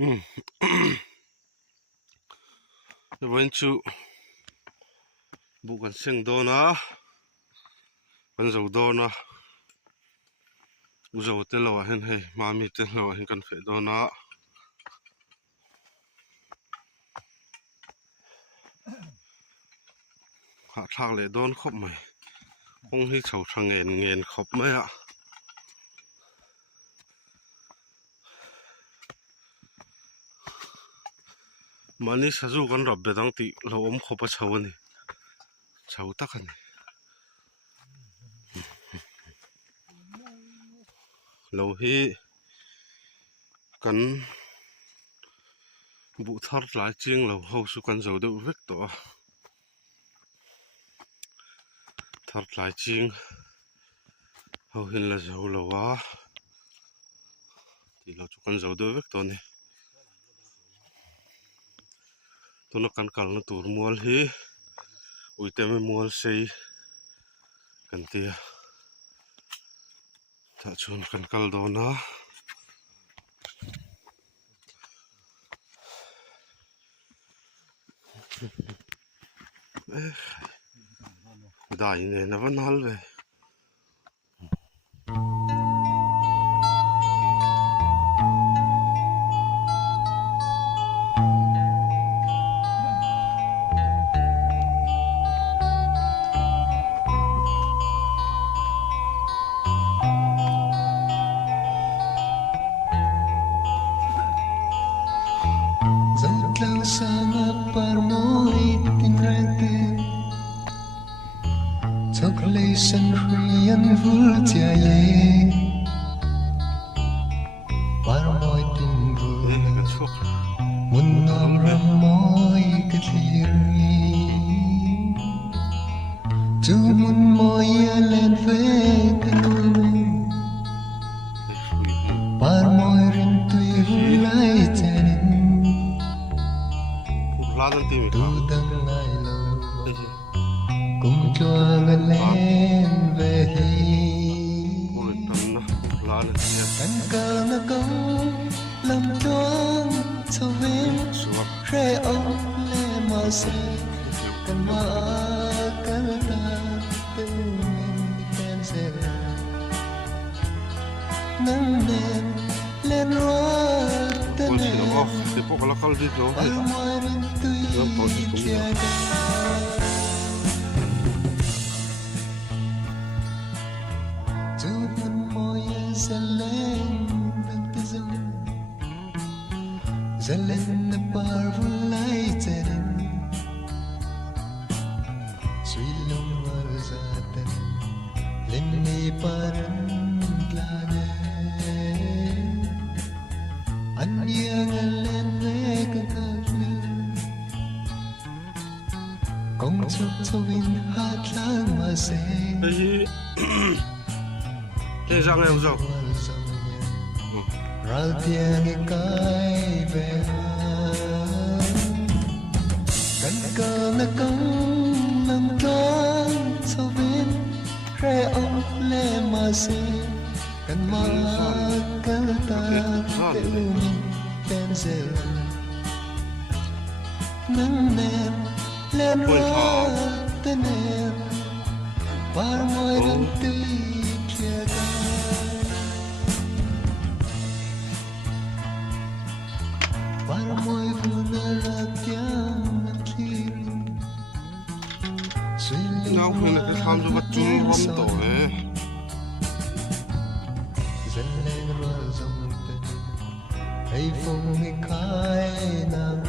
When to book and sing dona, when so dona, uzo telo hen hey, mami telo hen kan fe dona. Hạ thang lệ don khóc mày, không hi chầu thằng nghèn khóc mày ạ. Mani sazu kan rab bedang ti lo khop a chho ani chho tak ani lo hi kan bu thar lai ching lo ho su kan zo deuh vek to thar lai ching ho hin la zo lo wa ti lo chu kan zo deuh vek to ni tuna kan kal na tur mual hi uite me mual sei kan tia ta chun kan kal do na dai ne na van hal ve Chocolation rian vul chia ye par moi tin vul mun nom ram moi ke thiri chu mun moi len ve kanun par moi rin tui lai chen tu dang lai lo cùng cho ngân lên về hi cánh cờ nó công làm toan cho viên rê ông lê mà xe cần mà cần ta từng mình tên sẽ nâng lên lên rót tên em ở ngoài bên tươi kia Zelen par vulai tenen Suilom warzatan Lenni paran lane Anyang len ve kakle Kong chok chowin hat lang ma se Thế rằng em rồi Ral tiếng cái về cánh cờ nó công làm toan sau bên rê ông lê mà xe cần mà cần ta tự mình tên dễ nâng nền lên hoa tên em par môi gần tươi kia môi vuna là tiếng nâng ngao khi là cái tham cho vật chung hôm tổ ấy dân lên rồi dòng tên thấy phong nghi khai nàng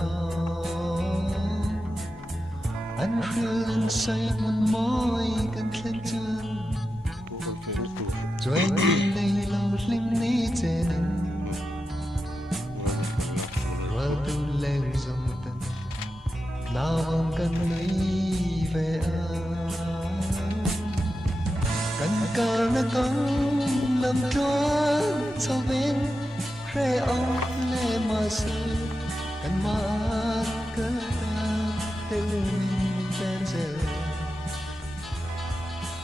anh khứ lên say một môi cần lên chân cho anh đi đây lâu linh ní trên tu lên dòng tên nào vòng cần lấy về cần cờ nó công làm toan sau bên rê ông lê mà sư cần mà cơ ta tự mình bên giờ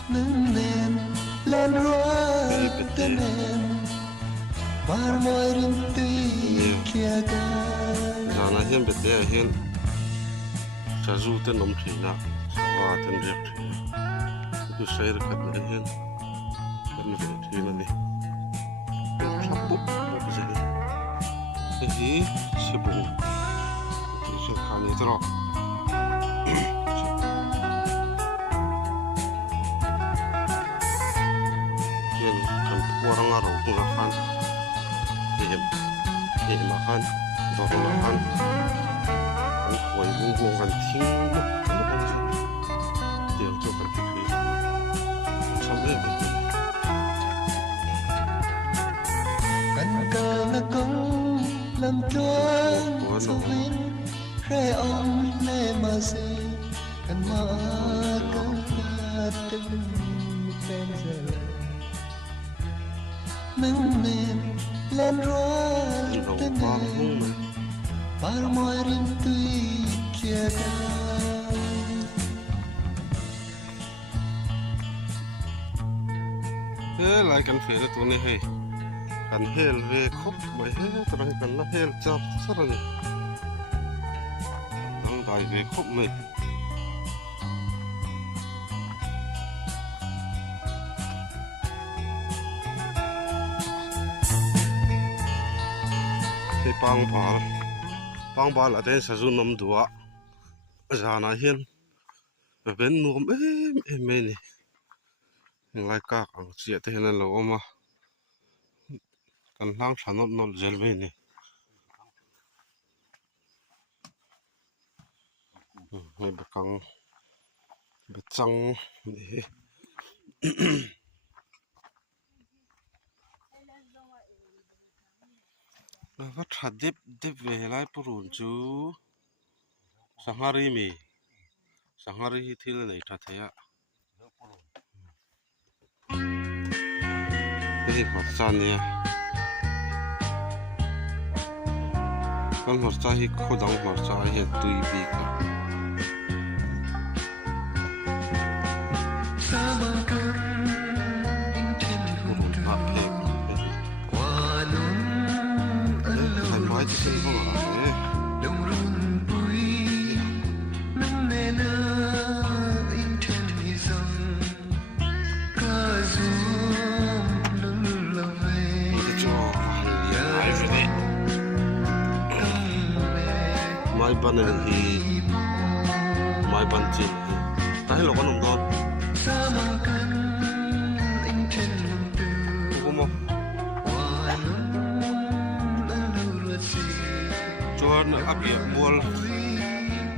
nâng nền lên rót tên em par moi rin tui kia ga zana hian bete hian chazu te nom thina sawa ten rek thina ku sai ra khat na hian kan ve thina ni chapu bo zeli hi sibu ti se khani tro hian kan puaranga ro ku la khan he ma khan do la khan kan khoi bung bung kan thing mo kan bang sa tiel cho kan ti khi sam le be kan ka na kong lam tuan sa win re ong le ma se kan ma kan la tem pen zela nang men len roa đâu ten ba hung mà par moi rin tui kia ga lại cần phải là tụi này hay cần hel về khóc bởi hết tụi này cần là hel chọc rất là nhiều đang đại về khóc mệt cái bang ba là tên sử dụng nấm đũa giờ này hiền về bên nuông em này lại các anh chị thế này là mà cần lang sản nó dễ về này hay bị căng để vắt hạt dép về lại purun chú sangari thì là này thật thế ạ cái gì hoạt san nha con hoạt sa hi khô đắng hoạt sa hi tùy bị cả nói chứ không có thế mai ban này thì mai ban chị cái là con đồng con không không cho nó áp dụng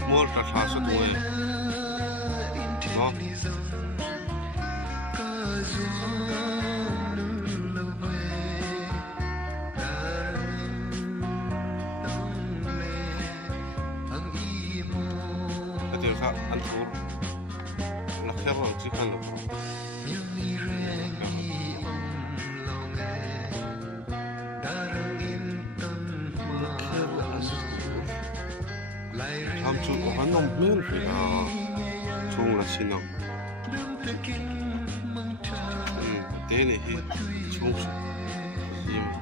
mua trả thà số tuổi đó cái khác ăn thua là khác rồi chứ không được tham chú có hắn nông miên phải là chung là xin nào thế này thì chung gì mà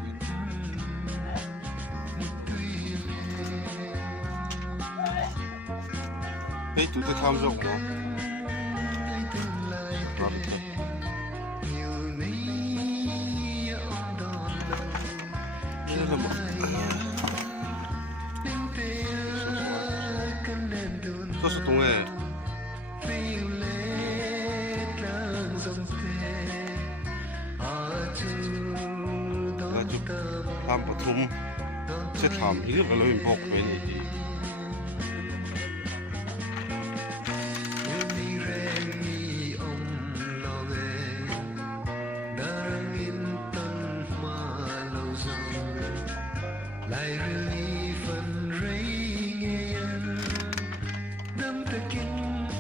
hey tụi tôi tham gia của đây là một có số tung ấy là chụp làm một thùng sẽ làm những cái lời bọc về này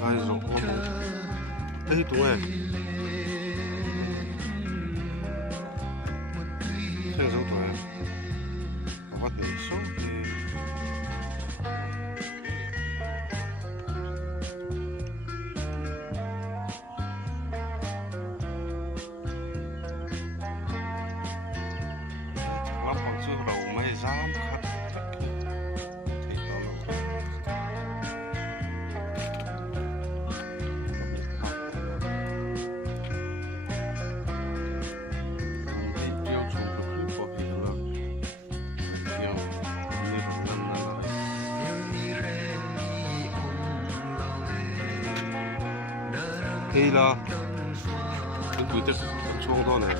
ai rồi đây tụi em thế rồi tụi em có bắt được số lam khát thì tao lo đi tiêu chung được khi có gì đó tiêu đi vào năm là thì là cái quý tích chung đó này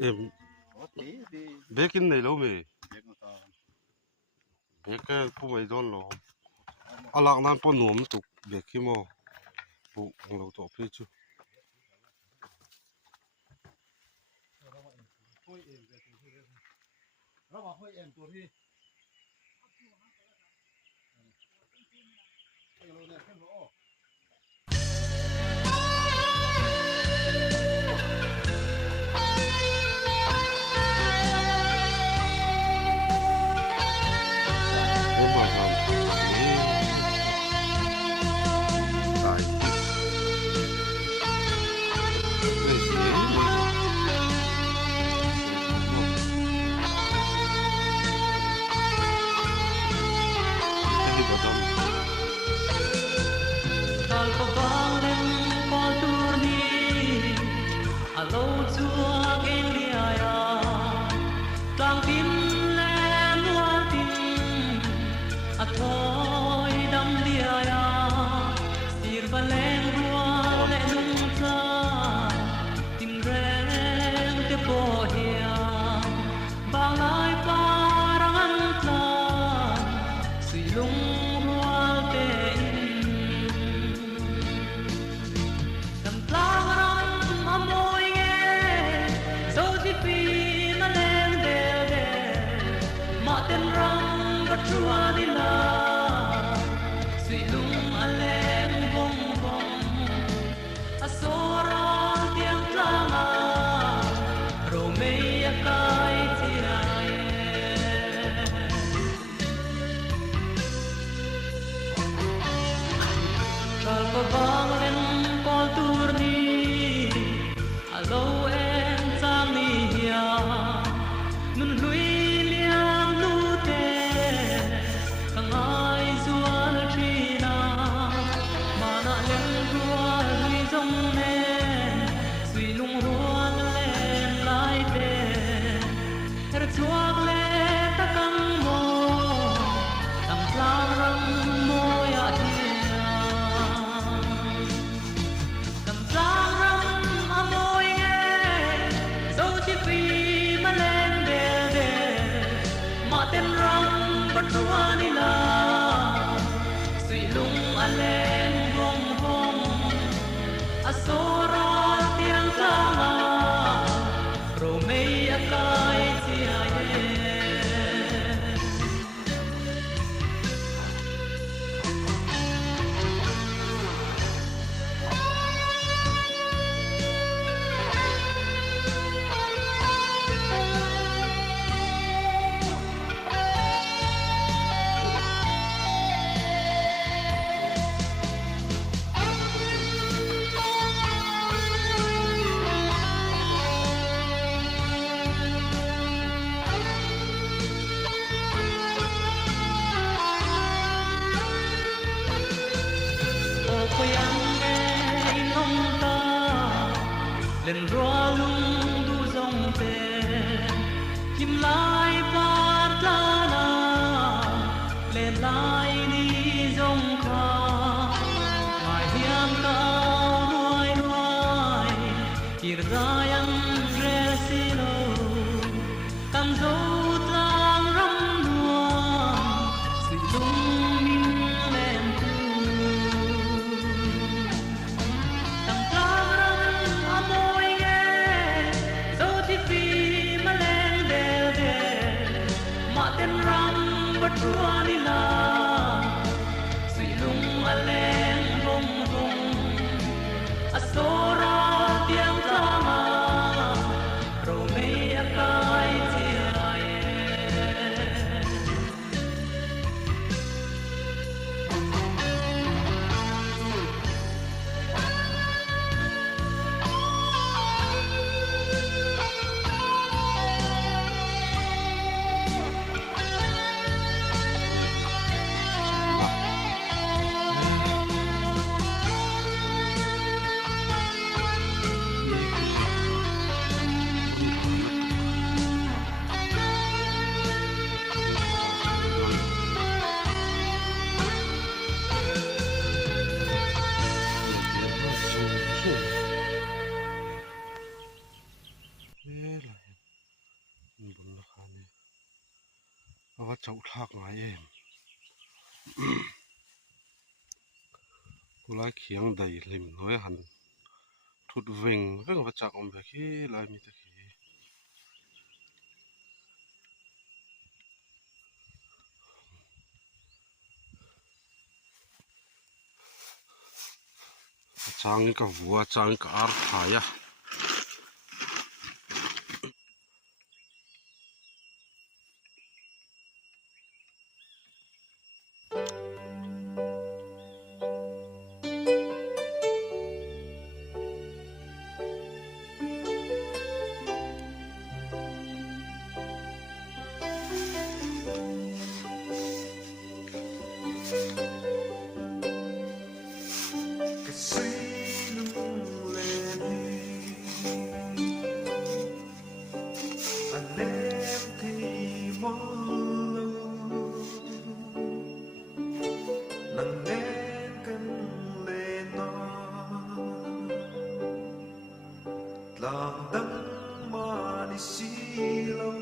em biết cái này lâu mày biết cái cô mày đón lo à lạc nan po nuông tục biết cái mò bộ lâu tổ phê chứ lên roa lung du dòng về kim lai phát la na lên lai đi dòng kha mai hiam cao nuôi nuôi kir dayan resilo tam dâu tang ram đua sự tung min lên phi mà lên đều đều đó chậu thác ngay em cô lại khiêng đầy lim nói hẳn thụt vinh với người chặt ông về khi lại mi thế khi trang cái vua trang cái ar thải à làm đắng mà đi xí lâu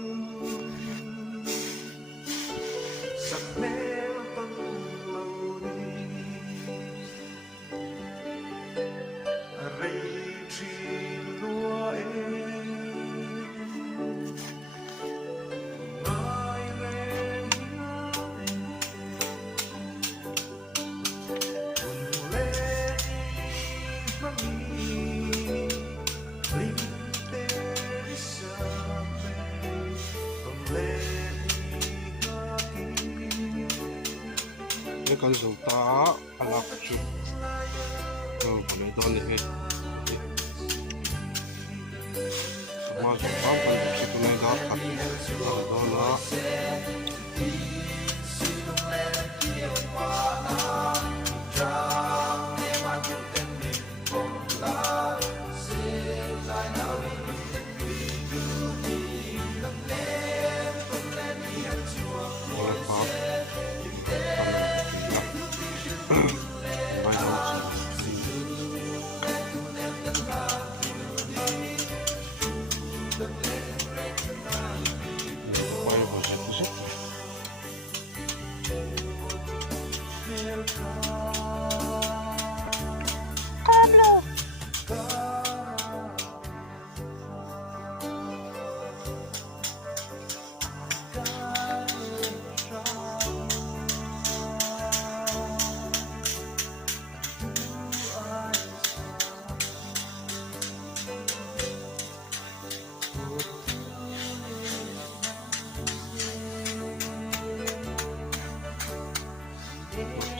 sắc mê bằng lâu đi rây tri lúa em ngài rèn buồn lên vắng cái con dầu tá ăn lạp chụp còn này đó này mà dầu tá con dầu xịt này đó cắt đó nó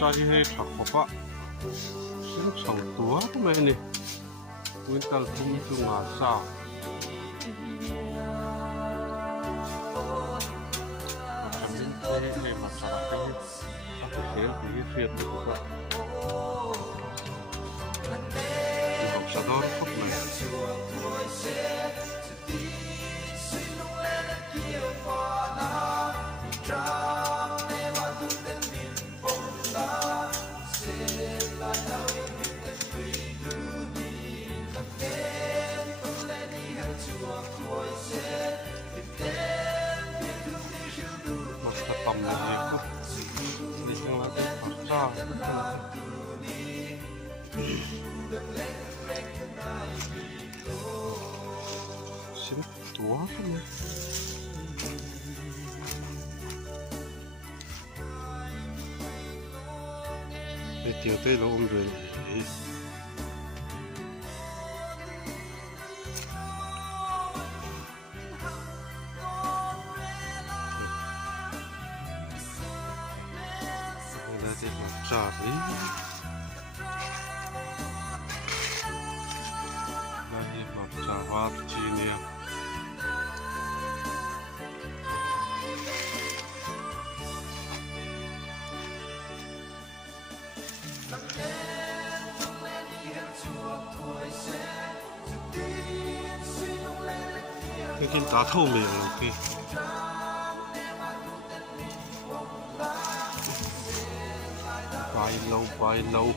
cho đi hay thọc hộp á xin sầu túa của mẹ này nguyên tầng không chung ngả sao chấm thế hay mặt sạc cái thế thì phiền của bạn học sao đó khóc này tầm này có đi sang là cái mặt sao xin túa thôi để tiêu tới đâu ông về để mà trả đi đây mà trả hoa chi nè cái kim tá thâu miệng này kia bài lâu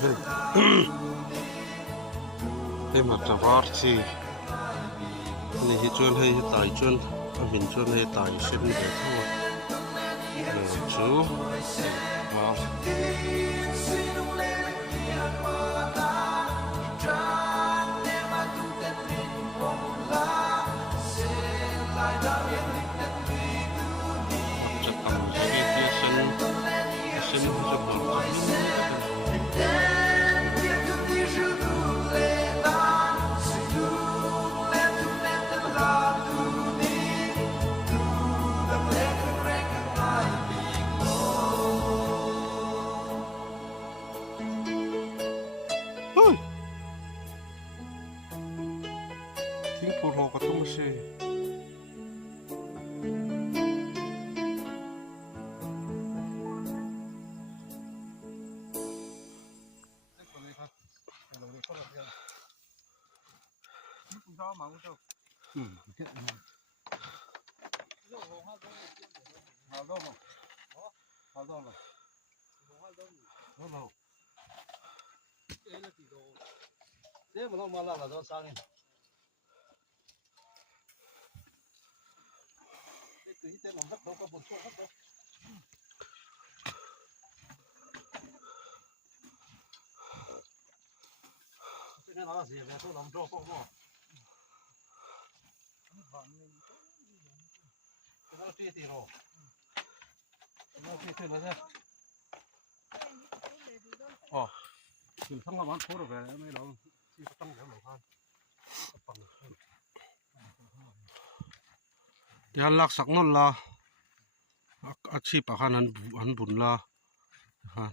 hen he mà trà var chi ni hi chuan hei hi tai chuan a min chuan hei tai sen ve thaw chu wow tiếng phù hộ có thông xe thế mà nó mà là do sao nhỉ? Cái tên nó rất đâu có một chỗ hết đâu. Cái này nó là gì vậy? Tôi làm cho không có. Cái nó chia tiền rồi. Nó chia tiền rồi chứ. Mình không làm ăn phố rồi về mấy đâu. Chỉ có tăng giảm lỗ ya lak sak non la a chi pa khan an bun la han